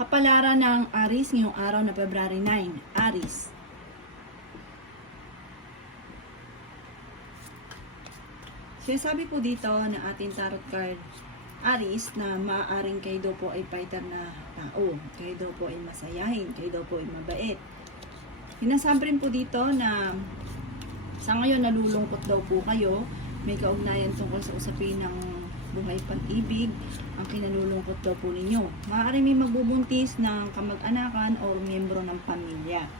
Kapalaran ng Aries ngayong araw na February 9. Aries. Sinasabi po dito na ating tarot card, Aries, na maaaring kayo daw po ay fighter na tao. Kayo daw po ay masayahin. Kayo daw po ay mabait. Sinasabi rin po dito na sa ngayon nalulungkot daw po kayo. May kaugnayan tungkol sa usapin ng buhay pag-ibig ang kinalulungkot daw po ninyo. Maaaring may magbubuntis ng kamag-anakan o miyembro ng pamilya.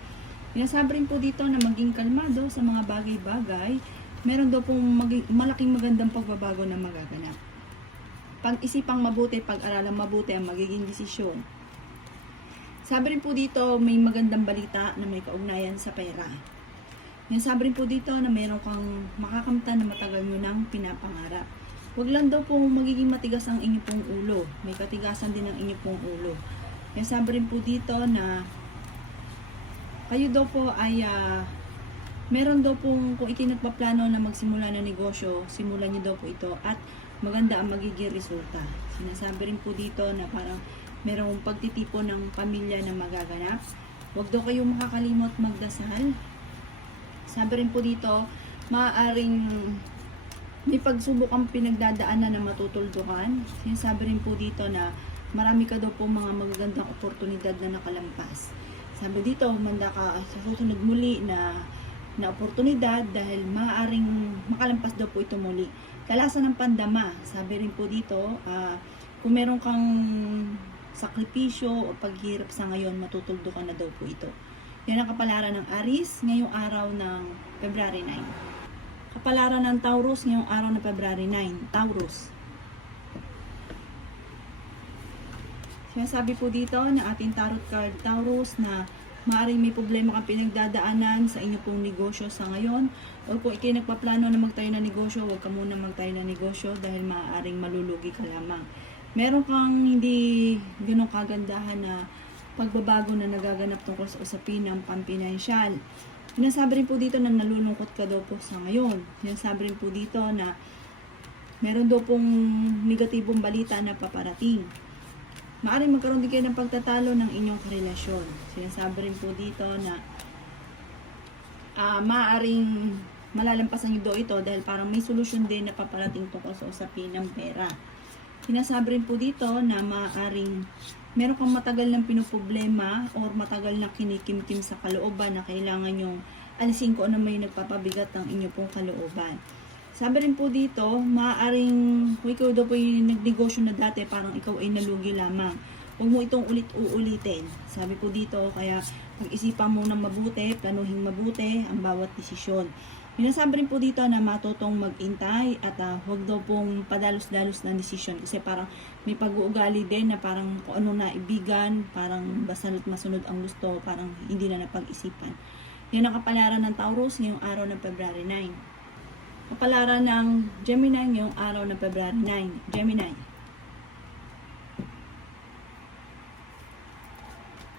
Sinasabi rin po dito na maging kalmado sa mga bagay-bagay. Meron daw pong malaking magandang pagbabago na magaganap. Pag-isipang mabuti, pag-aralang mabuti ang magiging desisyon. Sabi rin po dito, may magandang balita na may kaugnayan sa pera. Sabi rin po dito na meron kang makakamtan na matagal nyo nang pinapangarap. Huwag lang daw po magiging matigas ang inyong pong ulo. May katigasan din ang inyong pong ulo. Sabi rin po dito na kayo daw po ay meron daw pong kung ikinagpaplano na magsimula ng negosyo, simulan nyo daw po ito at maganda ang magiging resulta. Sinasabi rin po dito na parang merong pagtitipon ng pamilya na magaganap. Huwag daw kayong makakalimot magdasal. Sabi rin po dito, maaaring may pagsubok ang pinagdadaanan na matutuldukan. Sinasabi rin po dito na marami ka daw po mga magagandang oportunidad na nakalampas. Sabi dito, manda ka sa susunod muli na oportunidad dahil maaaring makalampas daw po ito muli. Kalasan ng pandama. Sabi rin po dito, kung meron kang sakripisyo o paghirap sa ngayon, matutuldukan na daw po ito. Yan ang kapalaran ng Aries ngayong araw ng February 9. Kapalaran ng Taurus ngayong araw ng February 9. Taurus. Sinasabi po dito na ating tarot card Taurus na maaaring may problema kang pinagdadaanan sa inyo pong negosyo sa ngayon. O kung ikay nagpaplano na magtayo ng negosyo, huwag ka muna magtayo ng negosyo dahil maaaring malulugi ka lamang. Meron kang hindi ganong kagandahan na pagbabago na nagaganap tungkol sa usapin ng pampinansyal. Sinasabi rin po dito na nalulungkot ka daw po sa ngayon. Sinasabi rin po dito na meron daw pong negatibong balita na paparating. Maaaring magkaroon din kayo ng pagtatalo ng inyong karelasyon. Sinasabi rin po dito na maaaring malalampasan nyo daw ito dahil parang may solusyon din na paparating tungkol sa usapin ng pera. Sinasabi rin po dito na maaaring meron kang matagal ng pinoproblema o matagal na kinikimkim sa kalooban na kailangan yung alisin ko na may nagpapabigat ng inyo pong kalooban. Sabi rin po dito, maaaring kung ikaw daw po yung nagnegosyo na dati, parang ikaw ay nalugi lamang. Huwag mo itong uulitin. Sabi po dito, kaya pag-isipan mo ng mabuti, planuhin mabuti ang bawat desisyon. Sinasabi rin po dito na matutong mag-intay at huwag daw pong padalos-dalos na desisyon kasi parang may pag-uugali din na parang kung ano naibigan, parang basta't masunod ang gusto, parang hindi na napag-isipan. Yan ang kapalaran ng Taurus ngayong araw ng February 9. Kapalaran ng Gemini ngayong araw ng February 9. Gemini.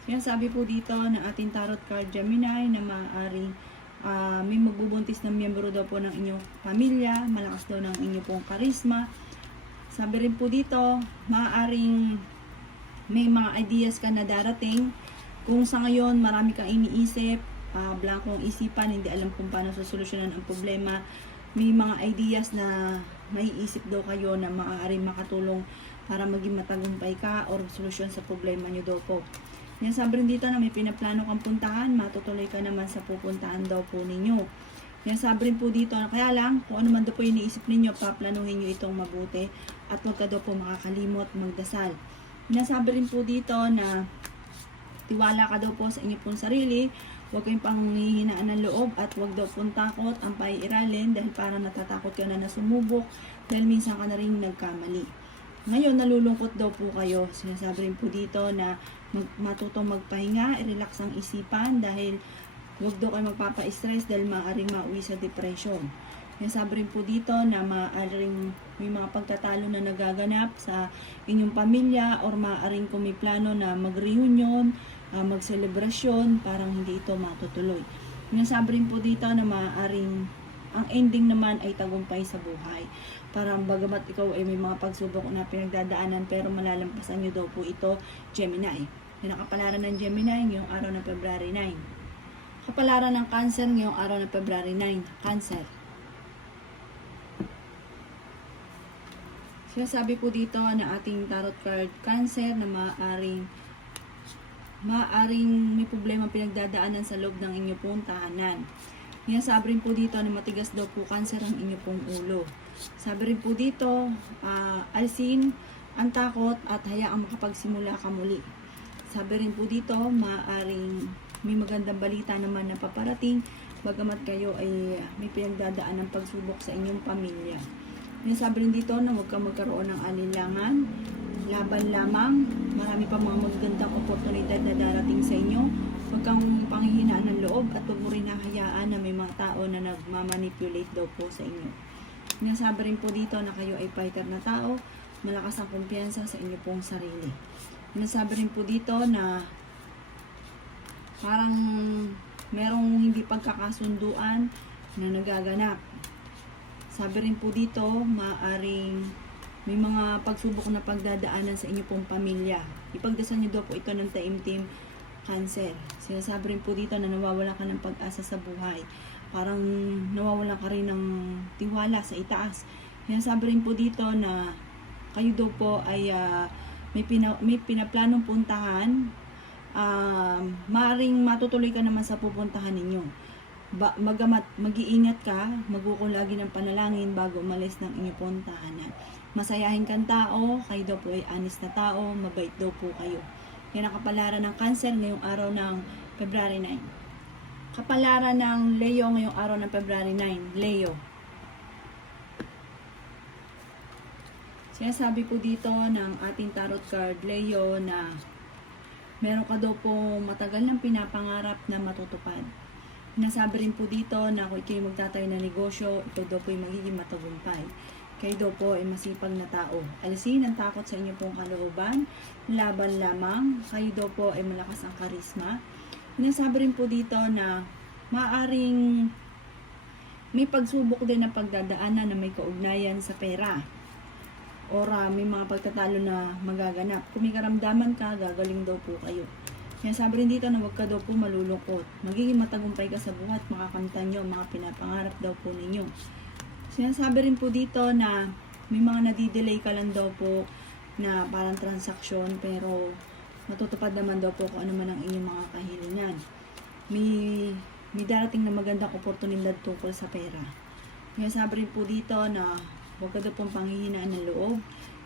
Sinasabi po dito na ating tarot card Gemini na maaaring may magbubuntis na miyembro daw po ng inyong pamilya, malakas daw ng inyong pong karisma. Sabi rin po dito, maaaring may mga ideas ka na darating. Kung sa ngayon marami kang iniisip, blankong isipan, hindi alam kung paano sosolusyonan ang problema, may mga ideas na maiisip daw kayo na maaaring makatulong para maging matagumpay ka o solusyon sa problema nyo daw po. Yan, sabi rin dito na may pinaplano kang puntahan, matutuloy ka naman sa pupuntahan daw po ninyo. Yan, sabi rin po dito na kaya lang, kung ano man daw po iniisip ninyo, paplanuhin nyo itong mabuti at huwag ka daw po makakalimot magdasal. Yan, sabi rin po dito na tiwala ka daw po sa inyo pong sarili, huwag kayong panghihinaan ng loob at huwag daw pong takot ang paiiralin dahil parang natatakot ka na sumubok dahil minsan ka na rin nagkamali. Ngayon, nalulungkot daw po kayo. Sinasabi rin po dito na matutong magpahinga, i-relax ang isipan dahil huwag daw kayo magpapa-stress dahil maaaring mauwi sa depression. Sinasabi rin po dito na maaaring may mga pagtatalo na nagaganap sa inyong pamilya or maaaring kung may plano na mag-reunion, mag-celebrasyon, parang hindi ito matutuloy. Sinasabi rin po dito na maaaring ang ending naman ay tagumpay sa buhay. Parang bagamat ikaw ay may mga pagsubok na pinagdadaanan pero malalampasan nyo daw po ito, Gemini. Yan ang kapalaran ng Gemini ngayong araw ng February 9. Kapalaran ng Cancer ngayong araw ng February 9. Cancer. Sinasabi po dito na ating tarot card Cancer na maaaring may problema pinagdadaanan sa loob ng inyong pong tahanan. Sabi rin po dito na matigas daw po Cancer ang inyong pong ulo. Sabi rin po dito, alisin ang takot at hayaang makapagsimula ka muli. Sabi rin po dito, maaaring may magandang balita naman na paparating, bagamat kayo ay may pinagdadaan ng pagsubok sa inyong pamilya. Sabi rin dito na huwag kang magkaroon ng alinlangan, laban lamang, marami pa mga magandang oportunidad na darating sa inyo. Huwag kang panghihinaan ng loob at huwag mo rin hahayaan na may mga tao na nagmamanipulate daw po sa inyo. Sabi rin po dito na kayo ay fighter na tao, malakas ang kumpiyansa sa inyo pong sarili. Sabi rin po dito na parang merong hindi pagkakasunduan na nagaganap. Sabi rin po dito, maaaring may mga pagsubok na pagdadaanan sa inyo pong pamilya. Ipagdasal niyo daw po ito ng taimtim, Cancer. Sinasabi rin po dito na nawawalan ka ng pag-asa sa buhay. Parang nawawalan ka rin ng tiwala sa itaas. Sinasabi rin po dito na kayo daw po ay may pinaplanong puntahan. Maaaring matutuloy ka naman sa pupuntahan ninyo. Magamat mag-iingat ka, magukol lagi ng panalangin bago umalis ng inyong puntahanan. Masayahin kang tao, kayo daw po ay honest na tao, mabait daw po kayo. Yan ang kapalaran ng Cancer ngayong araw ng February 9. Kapalaran ng Leo ngayong araw ng February 9. Leo. Sinasabi po dito ng ating tarot card, Leo, na meron ka daw po matagal ng pinapangarap na matutupad. Sinasabi rin po dito na kung kayo magtatayo ng negosyo, ito daw po ay magiging matagumpay. Kayo daw po ay masipag na tao. Alisin ang takot sa inyo pong kalooban. Laban lamang. Kayo daw po ay malakas ang karisma. Sinasabi rin po dito na maaaring may pagsubok din na pagdadaanan na may kaugnayan sa pera. Ora may mga pagtatalo na magaganap. Kung may karamdaman ka, gagaling daw po kayo. Sabi rin dito na huwag ka daw po malulungkot. Magiging matagumpay ka sa buhat, makakamtan nyo, mga pinapangarap daw po ninyo. Sinasabi rin po dito na may mga nadidelay ka lang daw po na parang transaksyon, pero matutupad naman daw po kung ano man ang inyong mga kahilingan. May darating na magandang oportunidad tungkol sa pera. Sinasabi rin po dito na huwag ka daw pong panghihinaan ng loob.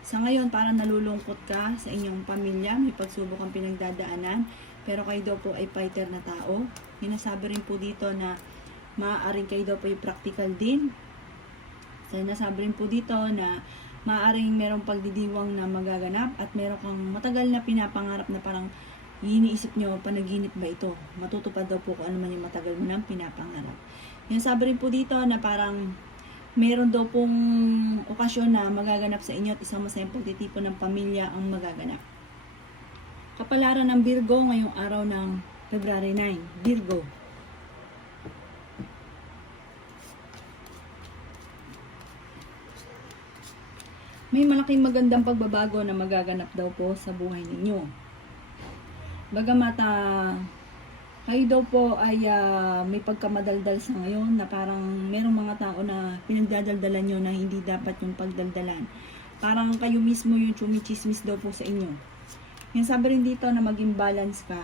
Sa ngayon, parang nalulungkot ka sa inyong pamilya, may pagsubok ang pinagdadaanan, pero kayo daw po ay fighter na tao. Sinasabi rin po dito na maaaring kayo daw po ay practical din. Sinasabi rin po dito na maaaring merong pagdidiwang na magaganap at meron kang matagal na pinapangarap na parang iniisip nyo, panaginip ba ito? Matutupad daw po kung ano man yung matagal mo nang pinapangarap. Sinasabi rin po dito na parang meron daw pong okasyon na magaganap sa inyo at isang masayang pagtitipon ng pamilya ang magaganap. Kapalaran ng Virgo ngayong araw ng February 9. Virgo. May malaking magandang pagbabago na magaganap daw po sa buhay ninyo. Bagamat kayo daw po ay may pagkamadaldal sa ngayon na parang merong mga tao na pinagdadaldalan nyo na hindi dapat yung pagdaldalan. Parang kayo mismo yung chumichismis daw po sa inyo. Sabi rin dito na maging balance ka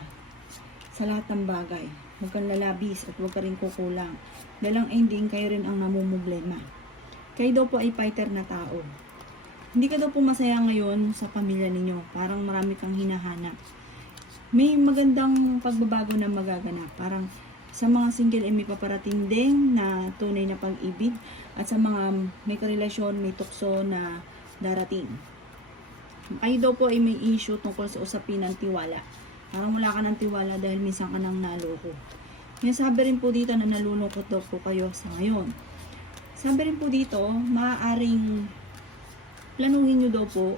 sa lahat ng bagay. Huwag kang lalabis at huwag ka rin kukulang. Dahil ang ending, kayo rin ang namumblema. Kayo daw po ay fighter na tao. Hindi ka daw po masaya ngayon sa pamilya ninyo. Parang marami kang hinahanap. May magandang pagbabago na magaganap. Parang sa mga single ay may paparating din na tunay na pag-ibig. At sa mga may karelasyon, may tukso na darating. Kayo daw po ay may issue tungkol sa usapin ng tiwala. Parang wala ka ng tiwala dahil minsan ka nang naloko. Sabi rin po dito na nalulungkot daw po kayo sa ngayon. Sabi rin po dito, maaaring planuhin nyo daw po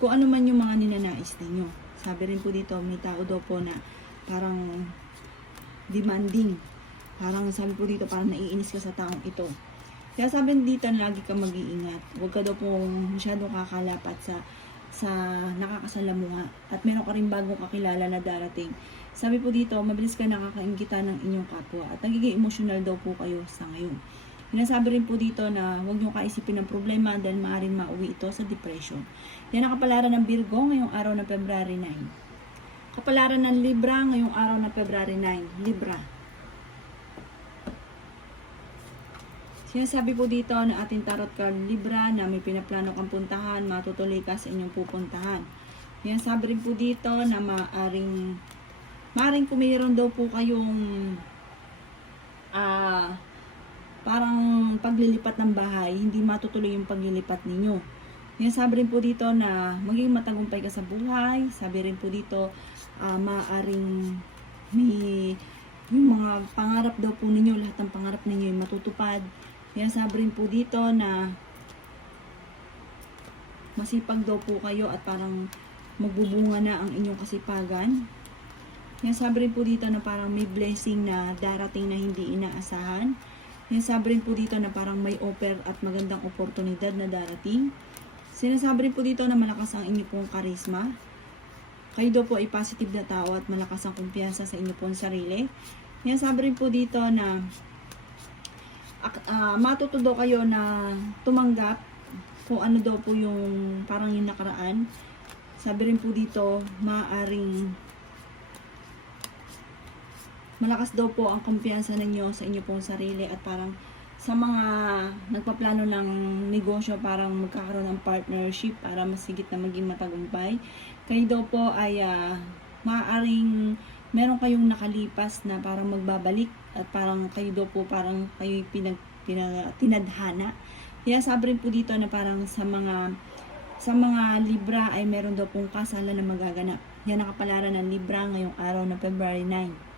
kung ano man yung mga ninanais ninyo. Sabi rin po dito, may tao daw po na parang demanding. Parang sabi po dito, parang naiinis ka sa taong ito. Kaya sabi dito na lagi ka mag-iingat. Huwag ka daw po masyadong kakalapat sa sa nakakasalamuha at meron ka rin bagong kakilala na darating. Sabi po dito, mabilis ka nakakainggitan ng inyong kapwa at nagiging emotional daw po kayo sa ngayon. Sinasabi rin po dito na huwag niyo kaisipin ng problema dahil maaaring mauwi ito sa depression. Yan ang kapalaran ng Virgo ngayong araw ng February 9. Kapalaran ng Libra ngayong araw ng February 9. Libra. Sinasabi po dito na ating tarot card Libra na may pinaplano kang puntahan, matutuloy ka sa inyong pupuntahan. Sinasabi rin po dito na maaring kung mayroon daw po kayong parang paglilipat ng bahay, hindi matutuloy yung paglilipat ninyo. Sinasabi rin po dito na maging matagumpay ka sa buhay. Sabi rin po dito, maaring may yung mga pangarap daw po ninyo, lahat ng pangarap ninyo ay matutupad. Sabi rin po dito na masipag daw po kayo at parang magbubunga na ang inyong kasipagan. Sabi rin po dito na parang may blessing na darating na hindi inaasahan. Sabi rin po dito na parang may offer at magandang oportunidad na darating. Sinasabi rin po dito na malakas ang inyong pong karisma. Kayo daw po ay positive na tao at malakas ang kumpiyansa sa inyong pong sarili. Sabi rin po dito na matututo kayo na tumanggap kung ano daw po yung parang yung nakaraan. Sabi rin po dito, maaring malakas daw po ang kumpiyansa ninyo sa inyo pong sarili at parang sa mga nagpaplano ng negosyo, parang magkakaroon ng partnership para masigit na maging matagumpay. Kayo daw po ay maaaring meron kayong nakalipas na parang magbabalik at parang kayo daw po parang kayo tinadhana. Sabi rin po dito na parang sa mga Libra ay meron daw pong kasalan na magaganap. Yan ang kapalaran ng Libra ngayong araw na February 9.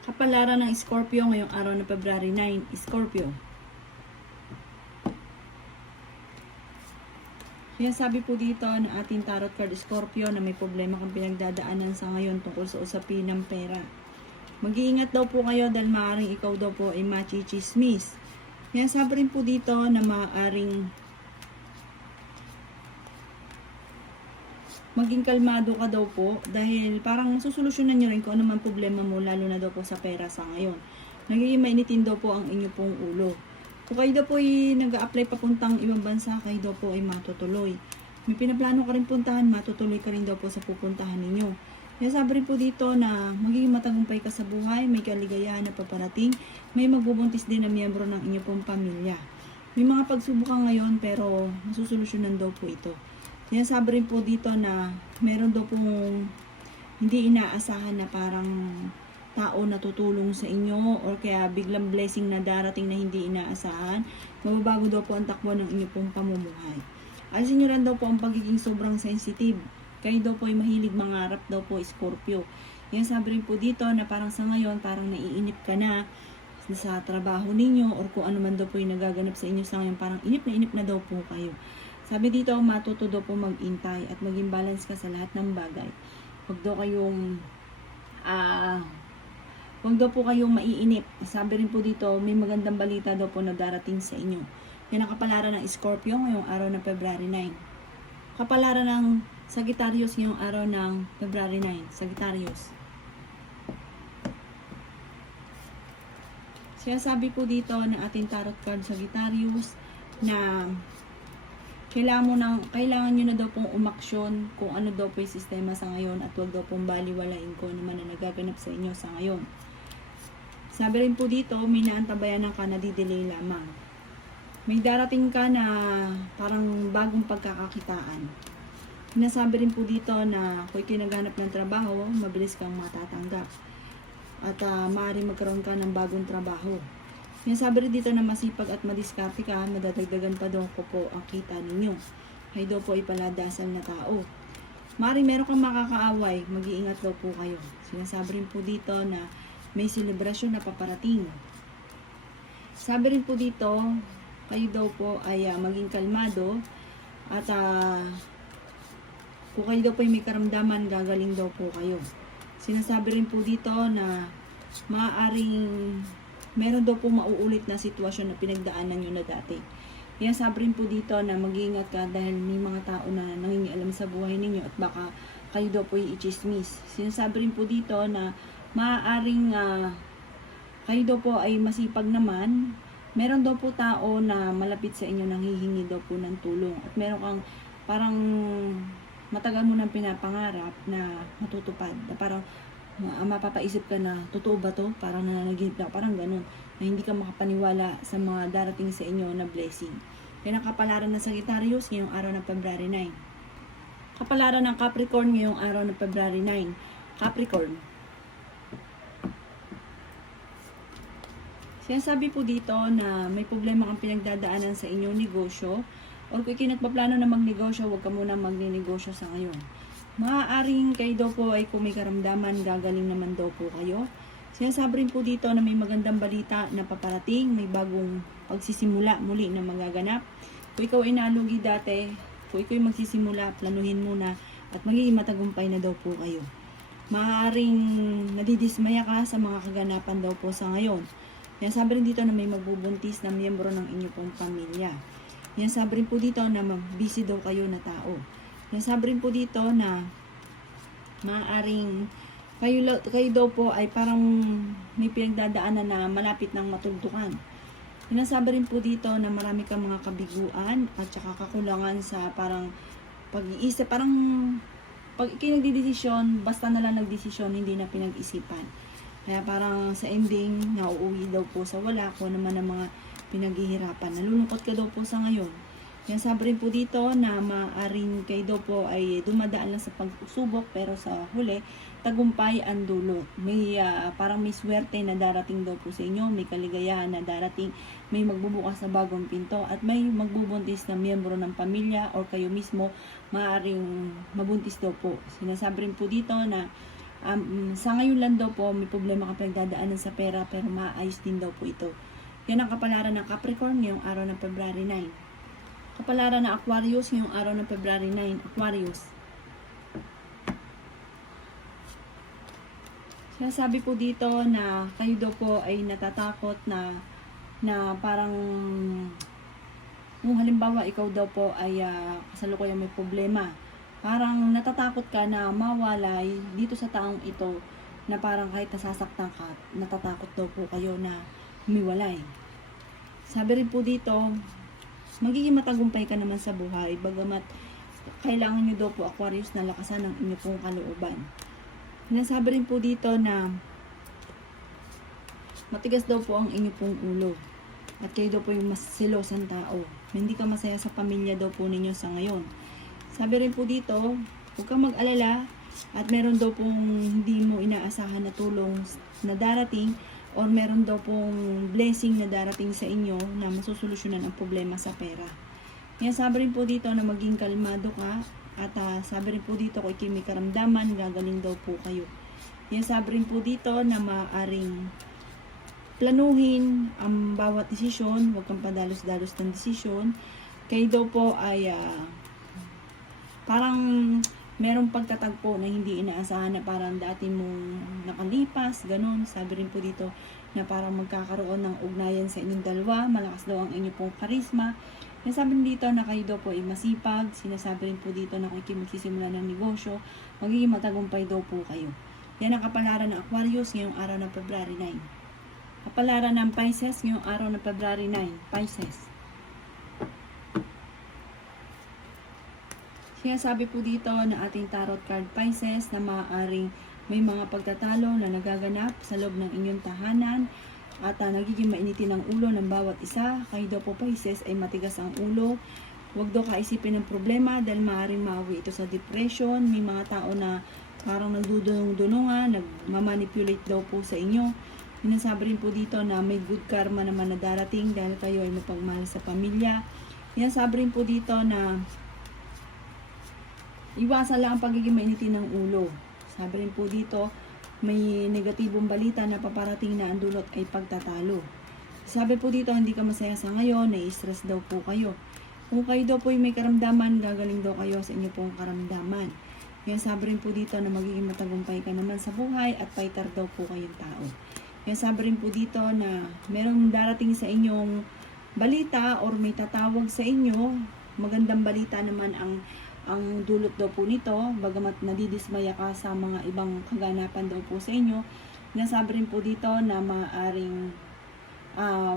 Kapalaran ng Scorpio ngayong araw na February 9. Scorpio. Sabi po dito na ating tarot card Scorpio na may problema kang pinagdadaanan sa ngayon tungkol sa usapin ng pera. Mag-iingat daw po kayo dahil maaaring ikaw daw po ay machichismis. Sabi rin po dito na maaaring maging kalmado ka daw po dahil parang masusolusyonan nyo rin kung ano man problema mo, lalo na daw po sa pera sa ngayon. Nagiging mainitin daw po ang inyo pong ulo. Kung kayo daw po ay nag-a-apply papuntang ibang bansa, kayo daw po ay matutuloy. May pinaplano ka rin puntahan, matutuloy ka rin daw po sa pupuntahan ninyo. Sabi rin po dito na magiging matagumpay ka sa buhay, may kaligayahan na paparating, may magbubuntis din na miyembro ng inyong pong pamilya. May mga pagsubok ka ngayon pero masusolusyonan daw po ito. Sabi rin po dito na meron daw pong hindi inaasahan na parang tao na tutulong sa inyo or kaya biglang blessing na darating na hindi inaasahan. Mababago daw po ang takbo ng inyong pong pamumuhay. Alisin nyo lang daw po ang pagiging sobrang sensitive. Kayo daw po ay mahilig mangarap daw po Scorpio. Sabi rin po dito na parang sa ngayon parang naiinip ka na sa trabaho ninyo or kung ano man daw po yung nagaganap sa inyo sa ngayon, parang inip na daw po kayo. Sabi dito, matuto daw po mag-intay at maging balance ka sa lahat ng bagay. Huwag daw po kayong maiinip. Sabi rin po dito, may magandang balita daw po na darating sa inyo. Yan ang kapalaran ng Scorpio ngayong araw ng February 9. Kapalaran ng Sagittarius ngayong araw ng February 9. Sagittarius. Sabi po dito na ating tarot card Sagittarius na kailangan nyo na daw pong umaksyon kung ano daw po yung sistema sa ngayon at huwag daw pong baliwalain kung ano man na nagaganap sa inyo sa ngayon. Sabi rin po dito, may naantabayanan ka na didelay lamang. May darating ka na parang bagong pagkakakitaan. Sinasabi rin po dito na kung kinaghanap ng trabaho, mabilis kang matatanggap. At maaaring magkaroon ka ng bagong trabaho. Sinasabi rin dito na masipag at madiskarte ka, madadagdagan pa daw po ang kita ninyo. Kayo daw po ay paladasal na tao. Maaaring meron kang makakaaway, mag-iingat daw po kayo. Sinasabi rin po dito na may selebrasyon na paparating. Sabi rin po dito, kayo daw po ay maging kalmado at kung kayo daw po ay may karamdaman, gagaling daw po kayo. Sinasabi rin po dito na maaaring meron daw po mauulit na sitwasyon na pinagdaanan nyo na dati. Yan, sabi rin po dito na mag-iingat ka dahil may mga tao na nangingialam sa buhay ninyo at baka kayo daw po i-chismis. Sinasabi rin po dito na maaaring kayo daw po ay masipag naman. Meron daw po tao na malapit sa inyo nang hihingi daw po ng tulong. At meron kang parang matagal mo nang pinapangarap na matutupad. Na parang mapapaisip ka na, totoo ba to? Parang nananaginip ka, parang ganun. Na hindi ka makapaniwala sa mga darating sa inyo na blessing. Yan ang kapalaran ng Sagittarius ngayong araw ng February 9. Kapalaran ng Capricorn ngayong araw ng February 9. Capricorn. Sinasabi po dito na may problema kang pinagdadaanan sa inyong negosyo or kung nagpaplano na magnegosyo, huwag ka muna magninegosyo sa ngayon. Maaaring kayo daw po ay kung may karamdaman, gagaling naman daw po kayo. Sinasabi rin po dito na may magandang balita na paparating, may bagong pagsisimula muli na magaganap. Kung ikaw ay nalugi dati, kung ikaw ay magsisimula, planuhin muna at magiging matagumpay na daw po kayo. Maaaring nadidismaya ka sa mga kaganapan daw po sa ngayon. Yan, sabi rin dito na may magbubuntis na miyembro ng inyong pong pamilya. Yan, sabi rin po dito na busy daw kayo na tao. Yan, sabi rin po dito na maaaring kayo daw po ay parang may pinagdadaanan na malapit ng matugtukan. Sinasabi rin po dito na marami kang mga kabiguan at saka kakulangan sa parang pag-iisip. Parang pag ikinagdidesisyon, basta na lang nagdesisyon, hindi na pinag-isipan. Kaya parang sa ending, nauuwi daw po sa wala ko naman ng mga pinaghihirapan. Nalulungkot ka daw po sa ngayon. Yan, sabi rin po dito na maaaring kayo daw po ay dumadaan lang sa pagsubok pero sa huli, tagumpay ang dulot. May parang may swerte na darating daw po sa inyo, may kaligayahan na darating, may magbubukas na bagong pinto at may magbubuntis na miyembro ng pamilya o kayo mismo maaaring mabuntis daw po. Sinasabi rin po dito na sa ngayon lang daw po may problema ka pinagdadaanan sa pera pero maayos din daw po ito. Yan ang kapalaran ng Capricorn ngayong araw ng February 9. Kapalaran ng Aquarius ngayong araw ng February 9. Aquarius. Sinasabi po dito na kayo daw po ay natatakot na parang kung halimbawa ikaw daw po ay kasalukuyang may problema. Parang natatakot ka na mawalay dito sa taong ito na parang kahit nasasaktan ka, natatakot daw po kayo na humiwalay. Sabi rin po dito, magiging matagumpay ka naman sa buhay, bagamat kailangan nyo daw po Aquarius na lakasan ng inyong pong kalooban. Sinasabi rin po dito na matigas daw po ang inyong pong ulo at kayo daw po yung mas silosang tao. Hindi ka masaya sa pamilya daw po ninyo sa ngayon. Sabi rin po dito, huwag kang mag-alala at meron daw pong hindi mo inaasahan na tulong na darating or meron daw pong blessing na darating sa inyo na masusolusyonan ang problema sa pera. Yan, sabi rin po dito na maging kalmado ka at sabi rin po dito kung may karamdaman, gagaling daw po kayo. Yan, sabi rin po dito na maaaring planuhin ang bawat desisyon, huwag kang padalos-dalos ng desisyon. Kayo daw po ay parang merong pagtatagpo na hindi inaasahan na parang dati mong nakalipas, ganun. Sabi rin po dito na parang magkakaroon ng ugnayan sa inyong dalawa, malakas daw ang inyong pong karisma. Sinasabi rin dito na kayo daw po ay masipag, sinasabi rin po dito na kung kayo magsisimula ng negosyo, magiging matagumpay daw po kayo. Yan ang kapalaran ng Aquarius ngayong araw ng February 9. Kapalaran ng Pisces ngayong araw ng February 9. Pisces. Sinasabi po dito na ating tarot card Pisces na maaaring may mga pagtatalo na nagaganap sa loob ng inyong tahanan at nagiging mainitin ang ulo ng bawat isa. Kayo daw po Pisces ay matigas ang ulo. Huwag daw kaisipin ng problema dahil maaaring maawi ito sa depression. May mga tao na parang nagdudunong-dunungan, nagmamanipulate daw po sa inyo. Sinasabi rin po dito na may good karma naman na darating dahil kayo ay mapagmahal sa pamilya. Sinasabi rin po dito na iwasan lang ang pagiging mainitin ng ulo. Sabi rin po dito, may negatibong balita na paparating na ang dulot ay pagtatalo. Sabi po dito, hindi ka masaya sa ngayon, nai-stress daw po kayo. Kung kayo daw po may karamdaman, gagaling daw kayo sa inyo pong karamdaman. Yan, sabi rin po dito na magiging matagumpay ka naman sa buhay at fighter daw po kayong tao. Yan, sabi rin po dito na merong darating sa inyong balita or may tatawag sa inyo. Magandang balita naman ang dulot daw po nito, bagamat nadidismaya ka sa mga ibang kaganapan daw po sa inyo. Nasabi rin po dito na maaaring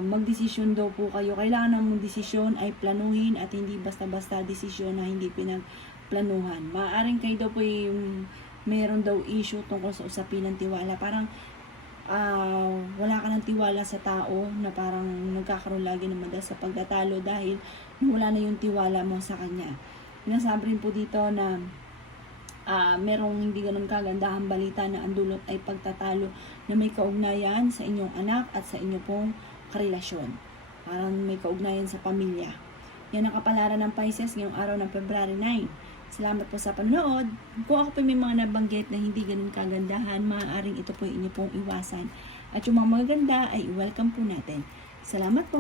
magdesisyon daw po kayo. Kailangan ng desisyon ay planuhin at hindi basta-basta desisyon na hindi pinagplanuhan. Maaaring kayo daw po meron daw issue tungkol sa usapin ng tiwala. Parang wala ka ng tiwala sa tao, na parang nagkakaroon lagi ng madalas sa pagtatalo dahil wala na yung tiwala mo sa kanya. Nasabi rin po dito na merong hindi ganun kagandahang balita na ang dulot ay pagtatalo na may kaugnayan sa inyong anak at sa inyo pong karelasyon. Parang may kaugnayan sa pamilya. Yan ang kapalaran ng Pisces ngayong araw ng February 9. Salamat po sa panonood. Kung ako po may mga nabanggit na hindi ganun kagandahan, maaaring ito po inyo pong iwasan. At yung mga maganda ay welcome po natin. Salamat po!